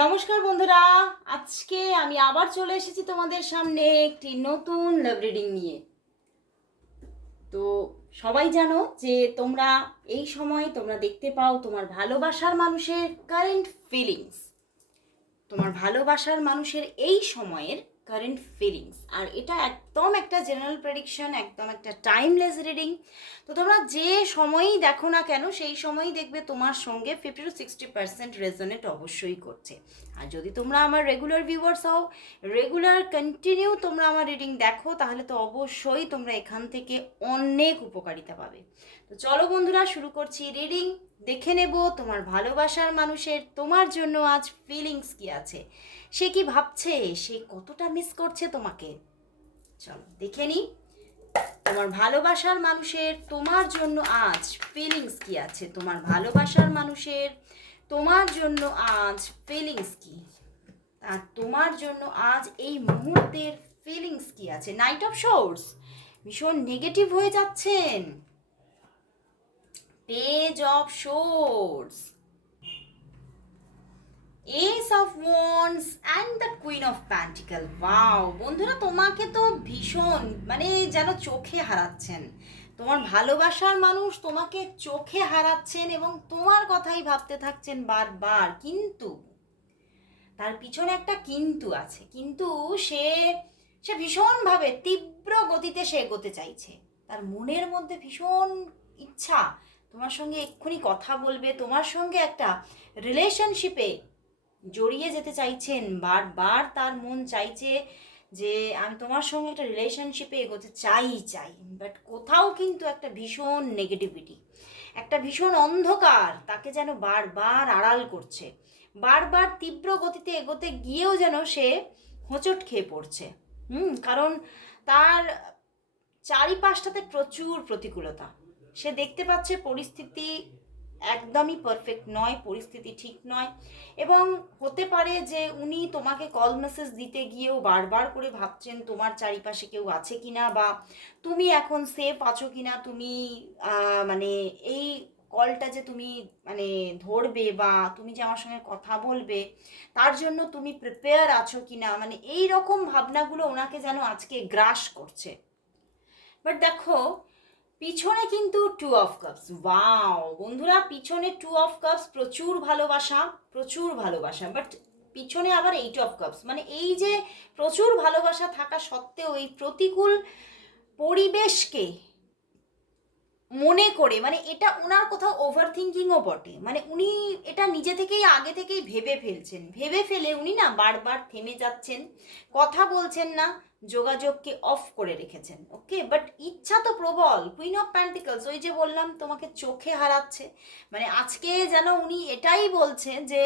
নমস্কার বন্ধুরা, আজকে আমি আবার চলে এসেছি তোমাদের সামনে একটি নতুন লাভ রিডিং নিয়ে। তো সবাই জানো যে তোমরা এই সময় তোমরা দেখতে পাও তোমার ভালোবাসার মানুষের কারেন্ট ফিলিংস তোমার ভালোবাসার মানুষের এই সময়ের কারেন্ট ফিলিংস আর এটা একদম একটা জেনারেল প্রেডিকশন একদম একটা টাইমলেস রিডিং তো তোমরা যে সময়ই দেখো না কেন, সেই সময়ই দেখবে তোমার সঙ্গে fifty two sixty percent resonate অবশ্যই করছে। আর যদি তোমরা আমার রেগুলার ভিউয়ার্স হও রেগুলার কন্টিনিউ তোমরা আমার রিডিং দেখো, তাহলে তো অবশ্যই তোমরা এখান থেকে অনেক উপকারিতা পাবে। তো চলো বন্ধুরা, শুরু করছি রিডিং দেখে নেব তোমার ভালোবাসার মানুষের, তোমার জন্য আজ ফিলিংস কি আছে? সে কি ভাবছে? সে কতটা মিস করছে তোমাকে? চলো, দেখে নিই তোমার ভালোবাসার মানুষের, তোমার জন্য আজ ফিলিংস কি আছে? তোমার ভালোবাসার মানুষের, তোমার জন্য আজ ফিলিংস কি? আর তোমার জন্য আজ এই মুহূর্তের ফিলিংস কি আছে? নাইট অফ শোর্স ভীষণ নেগেটিভ হয়ে যাচ্ছেন। Page of swords ace of wands and the queen of pentacles wow বন্ধুরা, তোমাকে তো ভীষণ মানে যেন চোখে হারাচ্ছেন। তোমার ভালোবাসার মানুষ তোমাকে চোখে হারাচ্ছেন এবং তোমার কথাই ভাবতে থাকছেন বারবার। কিন্তু, তার পিছনে একটা কিন্তু আছে। কিন্তু সে সে ভীষণভাবে তীব্র গতিতে সে এগোতে চাইছে। তার মনের মধ্যে ভীষণ ইচ্ছা। তোমার সঙ্গে এক্ষুনি কথা বলবে। তোমার সঙ্গে একটা রিলেশনশিপে জড়িয়ে যেতে চাইছেন, বারবার তার মন চাইছে যে আমি তোমার সঙ্গে একটা রিলেশনশিপে এগোতে চাই চাই। বাট কোথাও কিন্তু একটা ভীষণ নেগেটিভিটি একটা ভীষণ অন্ধকার তাকে যেন বারবার আড়াল করছে, বারবার তীব্র গতিতে এগোতে গিয়েও যেন সে হোঁচট খেয়ে পড়ছে। হুম, কারণ তার চারিপাশটাতে প্রচুর প্রতিকূলতা। সে দেখতে পাচ্ছে পরিস্থিতি একদমই পারফেক্ট নয় পরিস্থিতি ঠিক নয়। এবং হতে পারে যে উনি তোমাকে কল মেসেজ দিতে গিয়েও বারবার করে ভাবছেন তোমার চারিপাশে কেউ আছে কি না বা তুমি এখন সেফ আছো কিনা তুমি আহ, মানে এই কলটা যে তুমি মানে ধরবে বা তুমি যে আমার সঙ্গে কথা বলবে তার জন্য তুমি প্রিপেয়ার আছো কি না মানে এই রকম ভাবনাগুলো ওনাকে যেন আজকে গ্রাস করছে। বাট দেখো পিছনে কিন্তু টু অফ কাপস ওয়াও বন্ধুরা পিছনে টু অফ কাপস প্রচুর ভালোবাসা প্রচুর ভালোবাসা। বাট পিছনে আবার এইট অফ কাপস মানে এই যে প্রচুর ভালোবাসা থাকা সত্ত্বেও এই প্রতিকূল পরিবেশকে মনে করে মানে এটা ওনার কোথাও ওভার থিঙ্কিংও বটে। মানে উনি এটা নিজে থেকেই আগে থেকেই ভেবে ফেলছেন। ভেবে ফেলে উনি না বারবার থেমে যাচ্ছেন, কথা বলছেন না যোগাযোগকে অফ করে রেখেছেন ওকে বাট ইচ্ছা তো প্রবল। কুইন অফ প্যান্টিকলস ওই যে বললাম, তোমাকে চোখে হারাচ্ছে। মানে আজকে যেন উনি এটাই বলছেন যে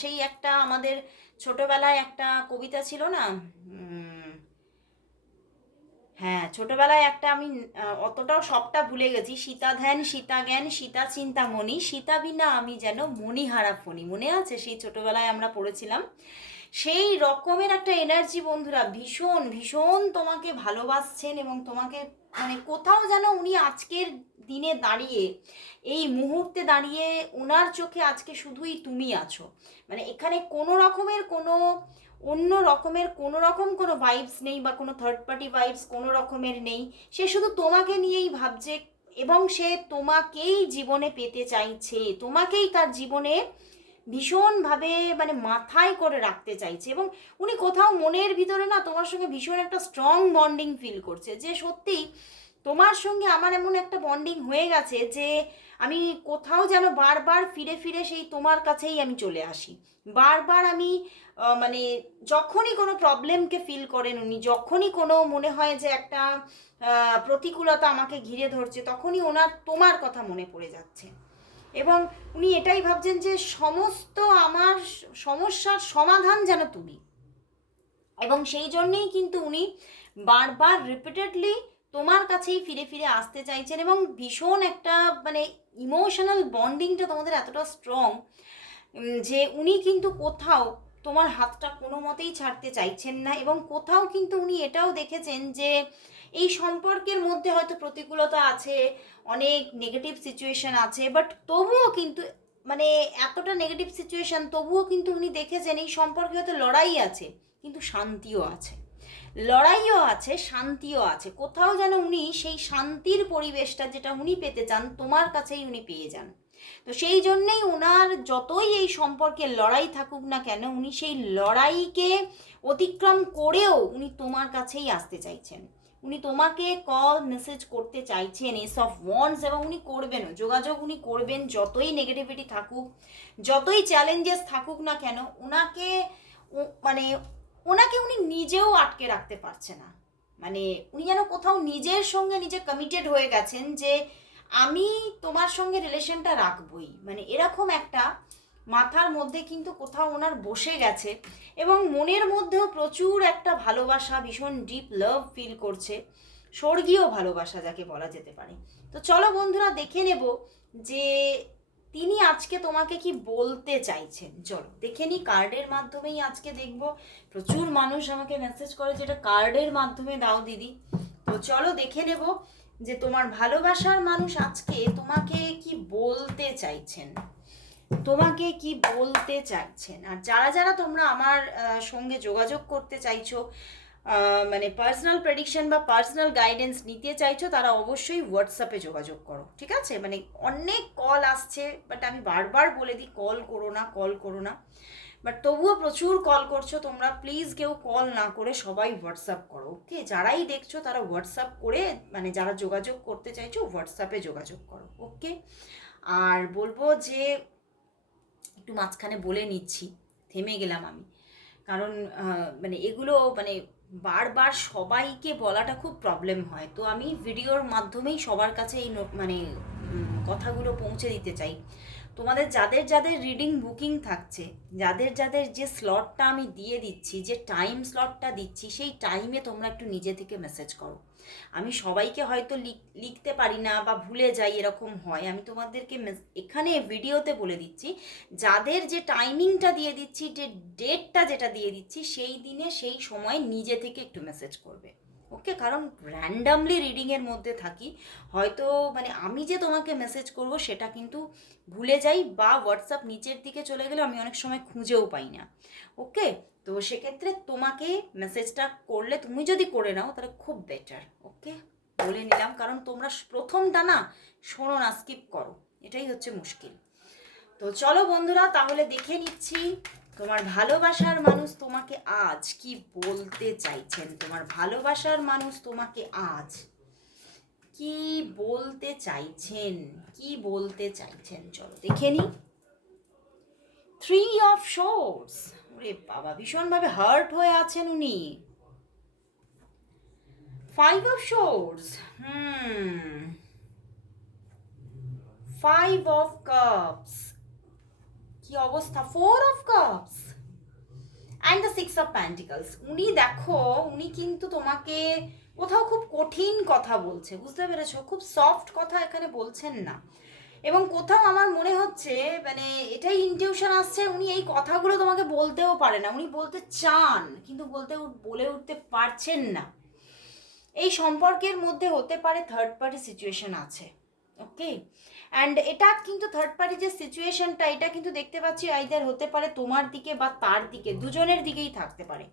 সেই একটা আমাদের ছোটবেলায় একটা কবিতা ছিল না হ্যাঁ ছোটবেলায় একটা আমি অতটাও সবটা ভুলে গেছি। সীতা ধ্যান, সীতা জ্ঞান, সীতা চিন্তামণি, সীতা বিনা আমি যেন মণিহারা ফণি। মনে আছে সেই ছোটবেলায় আমরা পড়েছিলাম? সেই রকমের একটা এনার্জি বন্ধুরা, ভীষণ ভীষণ তোমাকে ভালোবাসছেন এবং তোমাকে মানে কোথাও যেন উনি আজকের দিনে দাঁড়িয়ে, এই মুহূর্তে দাঁড়িয়ে ওনার চোখে আজকে শুধুই তুমি আছো। মানে এখানে কোনো রকমের কোনো অন্য রকমের কোনো রকম কোনো ভাইবস নেই বা কোনো থার্ড পার্টি ভাইবস কোনো রকমের নেই। সে শুধু তোমাকে নিয়েই ভাবছে এবং সে তোমাকেই জীবনে পেতে চাইছে, তোমাকেই তার জীবনে ভীষণভাবে মানে মাথায় করে রাখতে চাইছে এবং উনি কোথাও মনের ভিতরে না তোমার সঙ্গে ভীষণ একটা স্ট্রং বন্ডিং ফিল করছে যে সত্যি তোমার সঙ্গে আমার এমন একটা বন্ডিং হয়ে গেছে যে আমি কোথাও যেন বারবার ফিরে ফিরে সেই তোমার কাছেই আমি চলে আসি। বারবার আমি মানে যখনই কোনো প্রবলেমকে ফিল করেন উনি, যখনই কোনো মনে হয় যে একটা প্রতিকূলতা আমাকে ঘিরে ধরছে, তখনই ওনার তোমার কথা মনে পড়ে যাচ্ছে। এবং উনি এটাই ভাবছেন যে সমস্ত আমার সমস্যার সমাধান যেন তুমি। এবং সেই জন্যেই কিন্তু উনি বারবার রিপিটেডলি তোমার কাছেই ফিরে ফিরে আসতে চাইছেন এবং ভীষণ একটা মানে ইমোশনাল বন্ডিংটা তোমাদের এতটা স্ট্রং যে উনি কিন্তু কোথাও তোমার হাতটা কোনো মতেই ছাড়তে চাইছেন না এবং কোথাও কিন্তু উনি এটাও দেখেছেন যে এই সম্পর্কের মধ্যে হয়তো প্রতিকূলতা আছে, অনেক নেগেটিভ সিচুয়েশন আছে বাট তবুও কিন্তু মানে এতটা নেগেটিভ সিচুয়েশন তবুও কিন্তু উনি দেখেছেন এই সম্পর্কে হয়তো লড়াই আছে, কিন্তু শান্তিও আছে। লড়াইও আছে, শান্তিও আছে। কোথাও যেন উনি সেই শান্তির পরিবেশটা যেটা উনি পেতে চান, তোমার কাছেই উনি পেয়ে যান। তো সেই জন্যেই ওনার যতই এই সম্পর্কে লড়াই থাকুক না কেন, উনি সেই লড়াইকে অতিক্রম করেও উনি তোমার কাছেই আসতে চাইছেন। উনি তোমাকে কল মেসেজ করতে চাইছেন এস অফ ওয়ান্স এবং উনি করবেনও। যোগাযোগ উনি করবেন যতই নেগেটিভিটি থাকুক, যতই চ্যালেঞ্জেস থাকুক না কেন ওনাকে মানে ওনাকে উনি নিজেও আটকে রাখতে পারছে না। মানে উনি যেন কোথাও নিজের সঙ্গে নিজে কমিটেড হয়ে গেছেন যে আমি তোমার সঙ্গে রিলেশনটা রাখবই। মানে এরকম একটা মাথার মধ্যে কিন্তু কোথাও ওনার বসে গেছে এবং মনের মধ্যেও প্রচুর একটা ভালোবাসা, ভীষণ ডিপ লাভ ফিল করছে। স্বর্গীয় ভালোবাসা যাকে বলা যেতে পারে। তো চলো বন্ধুরা, দেখে নেব যে তিনি আজকে তোমাকে কি বলতে চাইছেন। চলো, দেখে নি কার্ডের মাধ্যমেই আজকে দেখব। প্রচুর মানুষ আমাকে মেসেজ করে যেটা কার্ডের মাধ্যমে দাও দিদি। তো চলো দেখে নেব যে তোমার ভালোবাসার মানুষ আজকে তোমাকে কি বলতে চাইছেন? তোমাকে কি বলতে চাইছেন? আর যারা যারা তোমরা আমার সঙ্গে যোগাযোগ করতে চাইছো মানে পার্সোনাল প্রেডিকশন বা পার্সোনাল গাইডেন্স নিতে চাইছো, তারা অবশ্যই হোয়াটসঅ্যাপে যোগাযোগ করো, ঠিক আছে? মানে অনেক কল আসছে বাট আমি বারবার বলে দিই কল করো না কল করো না। বাট তবুও প্রচুর কল করছ তোমরা। প্লিজ কেউ কল না করে সবাই হোয়াটসঅ্যাপ করো ওকে যারাই দেখছ তারা হোয়াটসঅ্যাপ করে মানে যারা যোগাযোগ করতে চাইছো হোয়াটসঅ্যাপে যোগাযোগ করো ওকে আর বলব যে, একটু মাঝখানে বলে নিচ্ছি, থেমে গেলাম আমি। কারণ মানে এগুলো মানে বারবার সবাইকে বলাটা খুব প্রবলেম হয়। তো আমি ভিডিওর মাধ্যমেই সবার কাছে এই মানে কথাগুলো পৌঁছে দিতে চাই। তোমাদের যাদের যাদের রিডিং বুকিং থাকছে, যাদের যাদের যে স্লটটা আমি দিয়ে দিচ্ছি, যে টাইম স্লটটা দিচ্ছি, সেই টাইমে তোমরা একটু নিজে থেকে মেসেজ করো। আমি সবাইকে হয়তো লিখ- লিখতে পারি না বা ভুলে যাই এরকম হয়। আমি তোমাদেরকে এখানে ভিডিওতে বলে দিচ্ছি, যাদের যে টাইমিংটা দিয়ে দিচ্ছি, যে ডেটটা যেটা দিয়ে দিচ্ছি, সেই দিনে, সেই সময় নিজে থেকে একটু মেসেজ করবে। ওকে, কারণ র্যান্ডামলি রিডিংয়ের মধ্যে থাকি, হয়তো মানে আমি যে তোমাকে মেসেজ করব সেটা কিন্তু ভুলে যাই বা হোয়াটসঅ্যাপ নিচের দিকে চলে গেলে আমি অনেক সময় খুঁজেও পাই না। ওকে, তো সেক্ষেত্রে তোমাকে মেসেজটা করলে তুমি যদি করে নাও, তাহলে খুব বেটার ওকে? বলে নিলাম, কারণ তোমরা প্রথমটা না শোনো না স্কিপ করো। এটাই হচ্ছে মুশকিল। তো চলো বন্ধুরা, তাহলে দেখে নিচ্ছি তোমার ভালোবাসার মানুষ তোমাকে আজ কি বলতে চাইছেন? তোমার ভালোবাসার মানুষ তোমাকে আজ কি বলতে চাইছেন? কি বলতে চাইছেন? চলো দেখে নি। থ্রি অফ শোর্স ওরে বাবা, ভীষণভাবে হার্ট হয়ে আছেন উনি। Five of swords hmm. Five of cups কি অবস্থা? Four of cups and the six of pentacles উনি দেখো, উনি কিন্তু তোমাকে কোথাও খুব কঠিন কথা বলছে, বুঝতে পেরেছ? খুব সফট কথা এখানে বলছেন না। এবং কোথাও আমার মনে হচ্ছে মানে এটাই ইনটিউশন আসছে, উনি এই কথাগুলো তোমাকে বলতেও পারে না। উনি বলতে চান, কিন্তু বলতে বলে উঠতে পারছেন না। এই সম্পর্কের মধ্যে হতে পারে থার্ড পার্টি সিচুয়েশন আছে ওকে অ্যান্ড এটা কিন্তু থার্ড পার্টি যে সিচুয়েশনটা এটা কিন্তু দেখতে পাচ্ছি আইদার হতে পারে তোমার দিকে বা তার দিকে, দুজনের দিকেই থাকতে পারে।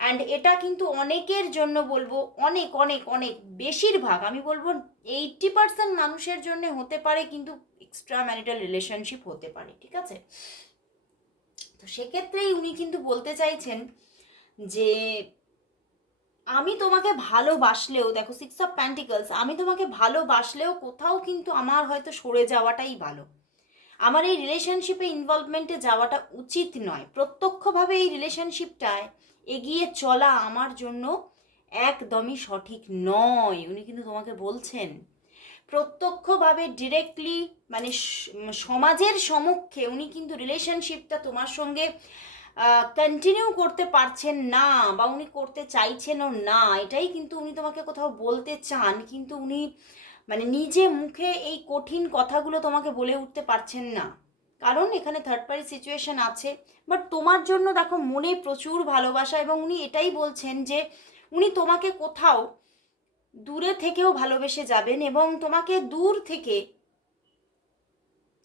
অ্যান্ড এটা কিন্তু অনেকের জন্য বলব, অনেক অনেক অনেক, বেশিরভাগ, আমি বলব এইটটি পার্সেন্ট মানুষের জন্য হতে পারে কিন্তু এক্সট্রা ম্যারিটাল রিলেশনশিপ হতে পারে, ঠিক আছে? তো সেক্ষেত্রেই উনি কিন্তু বলতে চাইছেন যে আমি তোমাকে ভালোবাসলেও, দেখো সিক্স অফ প্যান্টিকলস আমি তোমাকে ভালোবাসলেও কোথাও কিন্তু আমার হয়তো সরে যাওয়াটাই ভালো। আমার এই রিলেশনশিপে ইনভলভমেন্টে যাওয়াটা উচিত নয়। প্রত্যক্ষভাবে এই রিলেশনশিপটায় এগিয়ে চলা আমার জন্য একদমই সঠিক নয়, উনি কিন্তু তোমাকে বলছেন। প্রত্যক্ষভাবে ডিরেক্টলি মানে সমাজের সমক্ষে উনি কিন্তু রিলেশনশিপটা তোমার সঙ্গে কন্টিনিউ করতে পারছেন না বা উনি করতে চাইছেনও না, এটাই কিন্তু উনি তোমাকে কোথাও বলতে চান, কিন্তু উনি মানে নিজে মুখে এই কঠিন কথাগুলো তোমাকে বলে উঠতে পারছেন না। কারণ এখানে থার্ড পার্টি সিচুয়েশন আছে বাট তোমার জন্য দেখো মনে প্রচুর ভালোবাসা এবং উনি এটাই বলছেন যে উনি তোমাকে কোথাও দূরে থেকেও ভালোবেসে যাবেন এবং তোমাকে দূর থেকে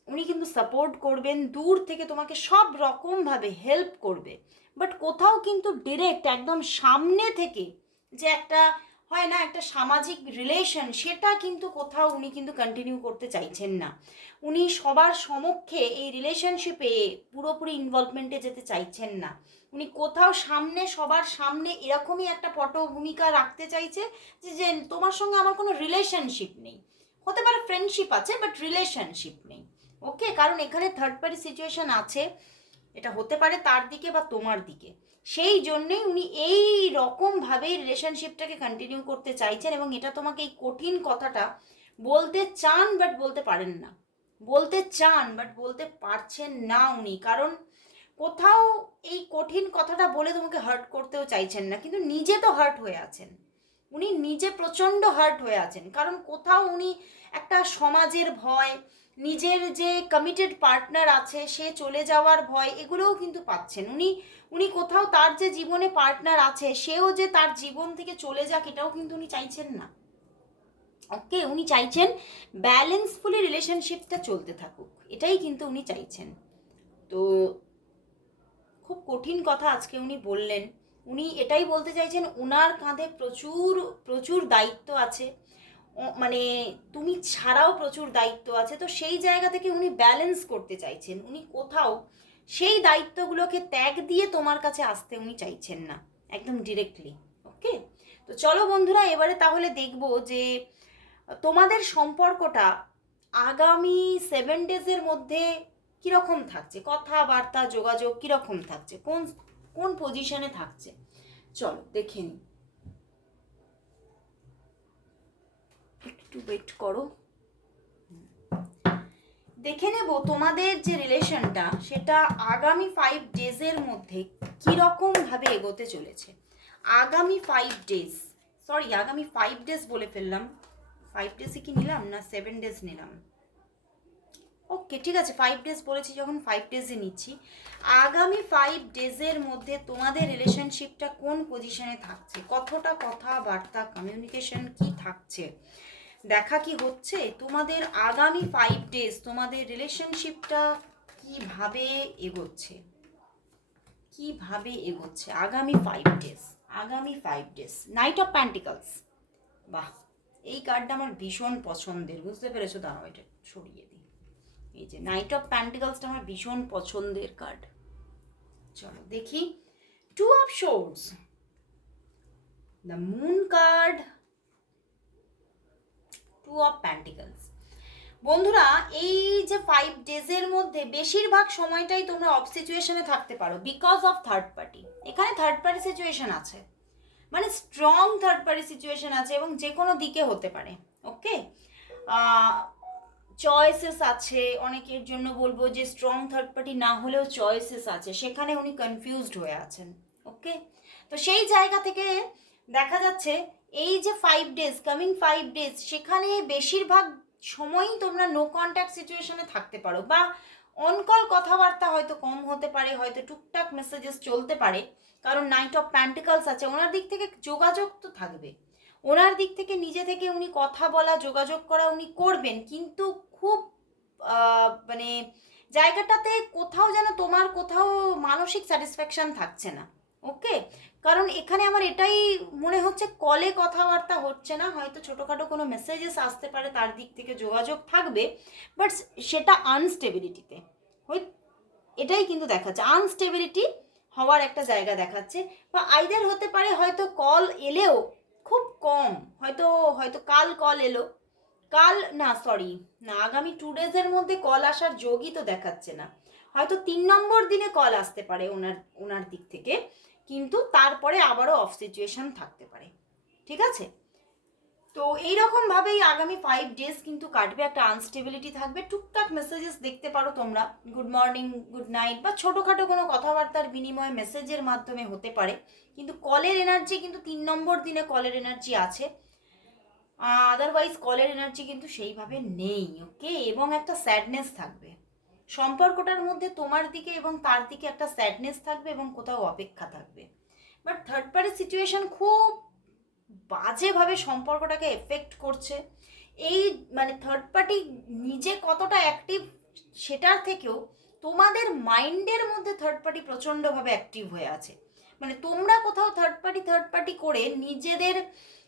উনি কিন্তু সাপোর্ট করবেন, দূর থেকে তোমাকে সব রকমভাবে হেল্প করবে। বাট কোথাও কিন্তু ডিরেক্ট একদম সামনে থেকে যে একটা হয় না, একটা সামাজিক রিলেশন সেটা কিন্তু কোথাও উনি কিন্তু কন্টিনিউ করতে চাইছেন না। উনি সবার সমক্ষে এই রিলেশনশিপে পুরোপুরি ইনভলভমেন্টে যেতে চাইছেন না। উনি কোথাও সামনে, সবার সামনে এরকমই একটা পটভূমিকা রাখতে চাইছে যে যে তোমার সঙ্গে আমার কোনো রিলেশনশিপ নেই। হতে পারে ফ্রেন্ডশিপ আছে বাট রিলেশনশিপ নেই। ওকে কারণ এখানে থার্ড পার্টি সিচুয়েশন আছে। এটা হতে পারে তার দিকে বা তোমার দিকে। সেই জন্যেই উনি এই রকমভাবেই রিলেশনশিপটাকে কন্টিনিউ করতে চাইছেন এবং এটা তোমাকে এই কঠিন কথাটা বলতে চান বাট বলতে পারেন না। বলতে চান বাট বলতে পারছেন না উনি। কারণ কোথাও এই কঠিন কথাটা বলে তোমাকে হার্ট করতেও চাইছেন না, কিন্তু নিজে তো হার্ট হয়ে আছেন। উনি নিজে প্রচণ্ড হার্ট হয়ে আছেন। কারণ কোথাও উনি একটা সমাজের ভয় নিজের যে কমিটেড পার্টনার আছে, সে চলে যাওয়ার ভয় এগুলোও কিন্তু পাচ্ছেন। উনি উনি কোথাও তার যে জীবনে পার্টনার আছে, সেও যে তার জীবন থেকে চলে যাক, এটাও কিন্তু উনি চাইছেন না। ওকে উনি চাইছেন ব্যালেন্সফুলি রিলেশনশিপটা চলতে থাকুক, এটাই কিন্তু উনি চাইছেন। তো খুব কঠিন কথা আজকে উনি বললেন। উনি এটাই বলতে চাইছেন ওনার কাঁধে প্রচুর প্রচুর দায়িত্ব আছে। মানে তুমি ছাড়াও প্রচুর দায়িত্ব আছে, তো সেই জায়গা থেকে উনি ব্যালেন্স করতে চাইছেন। উনি কোথাও সেই দায়িত্বগুলোকে ত্যাগ দিয়ে তোমার কাছে আসতে উনি চাইছেন না, একদম ডিরেক্টলি ওকে তো চলো বন্ধুরা, এবারে তাহলে দেখব যে, তোমাদের সম্পর্কটা আগামী সেভেন ডেজের মধ্যে কীরকম থাকছে? কথাবার্তা, যোগাযোগ কীরকম থাকছে? কোন কোন পজিশনে থাকছে? চলো দেখে নিই। একটু ওয়েট করো। দেখে নেব তোমাদের যে রিলেশনটা সেটা আগামী ফাইভ ডেজের মধ্যে কীরকম ভাবে এগোতে চলেছে। আগামী ফাইভ ডেজ সরি আগামী ফাইভ ডেজ বলে ফেললাম। ফাইভ ডেজে কি নিলাম না সেভেন ডেজ নিলাম? ওকে ঠিক আছে ফাইভ ডেজ বলেছি যখন ফাইভ ডেজে নিচ্ছি। আগামী ফাইভ ডেজের মধ্যে তোমাদের রিলেশনশিপটা কোন পজিশনে থাকছে? কতটা কথাবার্তা কমিউনিকেশন কি থাকছে? দেখা কি হচ্ছে? তোমাদের আগামী ফাইভ ডেজ তোমাদের রিলেশনশিপটা কীভাবে এগোচ্ছে? কীভাবে এগোচ্ছে? আগামী ফাইভ ডেজ আগামী five days knight of pentacles বাহ, এই কার্ডটা আমার ভীষণ পছন্দের, বুঝতে পেরেছ? দাঁড়াও, এটা সরিয়ে দিই। এই যে নাইট অফ প্যান্টিকলসটা আমার ভীষণ পছন্দের কার্ড চলো দেখি। Two of swords the moon card two of pentacles বন্ধুরা, এই যে ফাইভ ডেজের মধ্যে বেশিরভাগ সময়টাই তোমরা অফ সিচুয়েশনে থাকতে পারো বিকজ অফ থার্ড পার্টি এখানে থার্ড পার্টি সিচুয়েশন আছে। মানে স্ট্রং থার্ড পার্টি সিচুয়েশন আছে এবং যে কোনো দিকে হতে পারে ওকে চয়েসেস আছে, অনেকের জন্য বলব যে স্ট্রং থার্ড পার্টি না হলেও চয়েসেস আছে, সেখানে উনি কনফিউজড হয়ে আছেন ওকে তো সেই জায়গা থেকে দেখা যাচ্ছে এই যে five days coming five days সেখানে বেশিরভাগ সময়ই তোমরা নো কন্ট্যাক্ট সিচুয়েশনে থাকতে পারো বা অনকল কথাবার্তা হয়তো কম হতে পারে, হয়তো টুকটাক মেসেজেস চলতে পারে, কারণ নাইট অফ প্যান্টিকলস আছে, ওনার দিক থেকে যোগাযোগ তো থাকবে। ওনার দিক থেকে নিজে থেকে উনি কথা বলা, যোগাযোগ করা উনি করবেন, কিন্তু খুব মানে জায়গাটাতে কোথাও যেন তোমার কোথাও মানসিক স্যাটিসফ্যাকশন থাকছে না ওকে কারণ এখানে আমার এটাই মনে হচ্ছে কলে কথাবার্তা হচ্ছে না, হয়তো ছোটোখাটো কোনো মেসেজেস আসতে পারে, তার দিক থেকে যোগাযোগ থাকবে বাট সেটা আনস্টেবিলিটিতে এটাই কিন্তু দেখাচ্ছে। আনস্টেবিলিটি হওয়ার একটা জায়গা দেখাচ্ছে, বা আইদার হতে পারে হয়তো কল এলেও খুব কম, হয়তো হয়তো কাল কল এলো। কাল, না সরি না, আগামী টু ডেজের মধ্যে কল আসার যোগই তো দেখাচ্ছে না। হয়তো তিন নম্বর দিনে কল আসতে পারে ওনার ওনার দিক থেকে কিন্তু তারপরে আবারও অফ সিচুয়েশন থাকতে পারে। ঠিক আছে? তো এইরকমভাবেই আগামী ফাইভ ডেজ কিন্তু কাটবে, একটা আনস্টেবিলিটি থাকবে। টুকটাক মেসেজেস দেখতে পারো তোমরা। গুড মর্নিং গুড নাইট বা ছোটোখাটো কোনো কথাবার্তার বিনিময়ে মেসেজের মাধ্যমে হতে পারে। কিন্তু কলের এনার্জি কিন্তু তিন নম্বর দিনে কলের এনার্জি আছে। আদারওয়াইজ কলের এনার্জি কিন্তু সেইভাবে নেই ওকে এবং একটা স্যাডনেস থাকবে। সম্পর্কটার মধ্যে তোমার দিকে এবং তার দিকে একটা স্যাডনেস থাকবে এবং কোথাও অপেক্ষা থাকবে। বাট থার্ড পার্টি সিচুয়েশন খুব বাজেভাবে সম্পর্কটাকে এফেক্ট করছে। এই মানে থার্ড পার্টি নিজে কতটা অ্যাক্টিভ সেটার থেকেও তোমাদের মাইন্ডের মধ্যে থার্ড পার্টি প্রচণ্ডভাবে অ্যাক্টিভ হয়ে আছে। মানে তোমরা কোথাও থার্ড পার্টি থার্ড পার্টি করে নিজেদের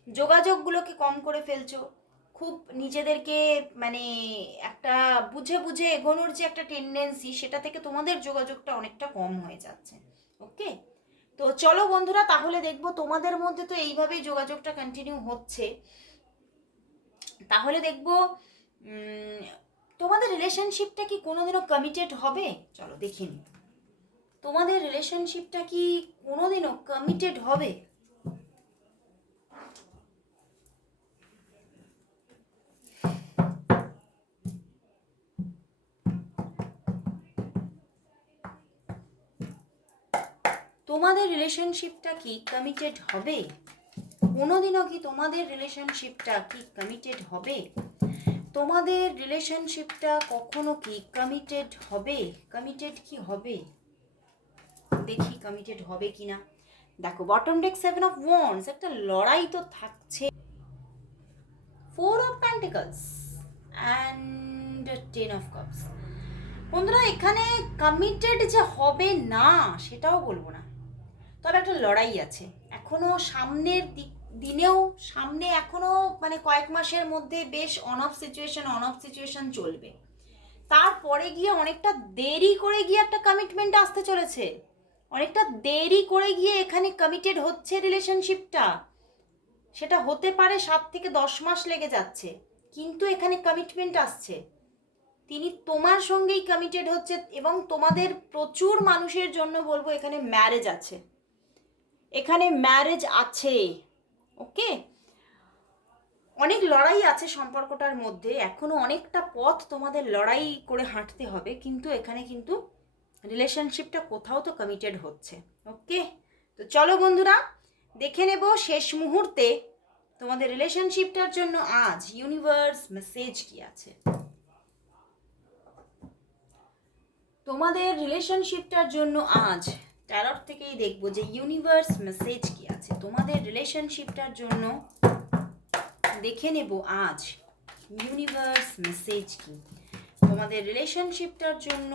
যোগাযোগগুলোকে কম করে ফেলছো। খুব নিজেদেরকে মানে একটা বুঝে বুঝে এগোনোর যে একটা টেন্ডেন্সি সেটা থেকে তোমাদের যোগাযোগটা অনেকটা কম হয়ে যাচ্ছে। ওকে? তো চলো বন্ধুরা, তাহলে দেখব তোমাদের মধ্যে তো এইভাবেই যোগাযোগটা কন্টিনিউ হচ্ছে। তাহলে দেখব তোমাদের রিলেশনশিপটা কি কোনোদিনও কমিটেড হবে? চলো দেখিনি তোমাদের রিলেশনশিপটা কি কোনোদিনও কমিটেড হবে? তোমাদের রিলেশনশিপটা কি কমিটেড হবে? কোনোদিনও কি তোমাদের রিলেশনশিপটা কি কমিটেড হবে? তোমাদের রিলেশনশিপটা কখনো কি কমিটেড হবে? কমিটেড কি হবে? দেখি কমিটেড হবে কি না দেখো bottom deck seven of wands একটা লড়াই তো থাকছে। Four of pentacles and ten of cups বন্ধুরা, এখানে কমিটেড যে হবে না, সেটাও বলব না। তবে একটা লড়াই আছে। এখনও সামনের দিক, দিনেও সামনে এখনও মানে কয়েক মাসের মধ্যে বেশ on off situation on off situation চলবে। তারপরে গিয়ে অনেকটা দেরি করে গিয়ে একটা কমিটমেন্ট আসতে চলেছে। অনেকটা দেরি করে গিয়ে এখানে কমিটেড হচ্ছে রিলেশনশিপটা সেটা হতে পারে সাত থেকে দশ মাস লেগে যাচ্ছে, কিন্তু এখানে কমিটমেন্ট আসছে। তিনি তোমার সঙ্গেই কমিটেড হচ্ছে এবং তোমাদের প্রচুর মানুষের জন্য বলব এখানে ম্যারেজ আছে। এখানে ম্যারেজ আছে। ওকে অনেক লড়াই আছে সম্পর্কটার মধ্যে। এখনও অনেকটা পথ তোমাদের লড়াই করে হাঁটতে হবে, কিন্তু এখানে কিন্তু রিলেশনশিপটা কোথাও তো কমিটেড হচ্ছে। ওকে তো চলো বন্ধুরা, দেখে নেব শেষ মুহূর্তে তোমাদের রিলেশনশিপটার জন্য আজ ইউনিভার্স মেসেজ কি আছে। তোমাদের রিলেশনশিপটার জন্য আজ ট্যারট থেকেই দেখব যে ইউনিভার্স মেসেজ কি আছে। তোমাদের রিলেশনশিপটার জন্য দেখে নেব আজ ইউনিভার্স মেসেজ কি। তোমাদের রিলেশনশিপটার জন্য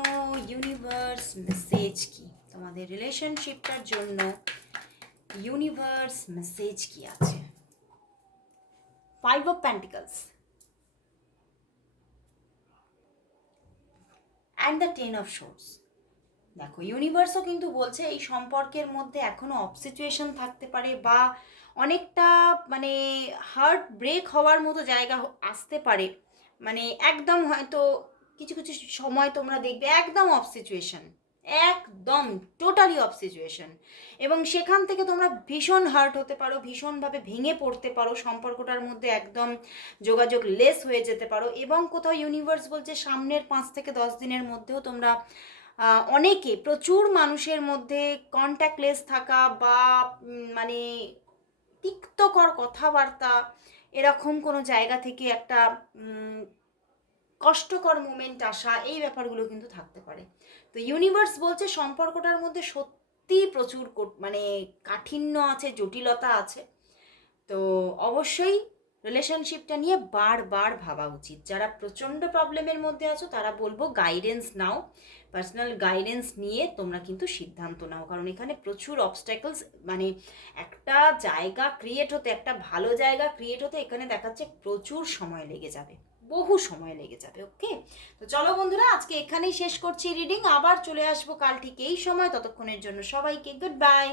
ইউনিভার্স মেসেজ কি। তোমাদের রিলেশনশিপটার জন্য ইউনিভার্স মেসেজ কি আছে। Five of pentacles and the ten of swords দেখো ইউনিভার্সও কিন্তু বলছে এই সম্পর্কের মধ্যে এখনও অফ সিচুয়েশন থাকতে পারে বা অনেকটা মানে হার্ট ব্রেক হওয়ার মতো জায়গা আসতে পারে। মানে একদম হয়তো কিছু কিছু সময় তোমরা দেখবে একদম অফ সিচুয়েশন একদম টোটালি অফ সিচুয়েশন এবং সেখান থেকে তোমরা ভীষণ হার্ট হতে পারো, ভীষণভাবে ভেঙে পড়তে পারো, সম্পর্কটার মধ্যে একদম যোগাযোগ লেস হয়ে যেতে পারো। এবং কোথাও ইউনিভার্স বলছে সামনের পাঁচ থেকে দশ দিনের মধ্যেও তোমরা অনেকে, প্রচুর মানুষের মধ্যে কন্ট্যাক্টলেস থাকা বা মানে তিক্তকর কথাবার্তা এরকম কোনো জায়গা থেকে একটা কষ্টকর মোমেন্ট আসা, এই ব্যাপারগুলো কিন্তু থাকতে পারে। তো ইউনিভার্স বলছে সম্পর্কটার মধ্যে সত্যি প্রচুর মানে কাঠিন্য আছে, জটিলতা আছে। তো অবশ্যই রিলেশনশিপটা নিয়ে বারবার ভাবা উচিত। যারা প্রচণ্ড প্রবলেমের মধ্যে আছো, তারা বলব গাইডেন্স নাও। পার্সোনাল গাইডেন্স নিয়ে তোমরা কিন্তু সিদ্ধান্ত নাও। কারণ এখানে প্রচুর অবস্ট্যাকলস মানে একটা জায়গা ক্রিয়েট হতে, একটা ভালো জায়গা ক্রিয়েট হতে এখানে দেখাচ্ছে প্রচুর সময় লেগে যাবে। বহু সময় লেগে যাবে ওকে তো চলো বন্ধুরা, আজকে এখানেই শেষ করছি রিডিং আবার চলে আসব কাল ঠিক এই সময়। ততক্ষণের জন্য সবাইকে গুড বাই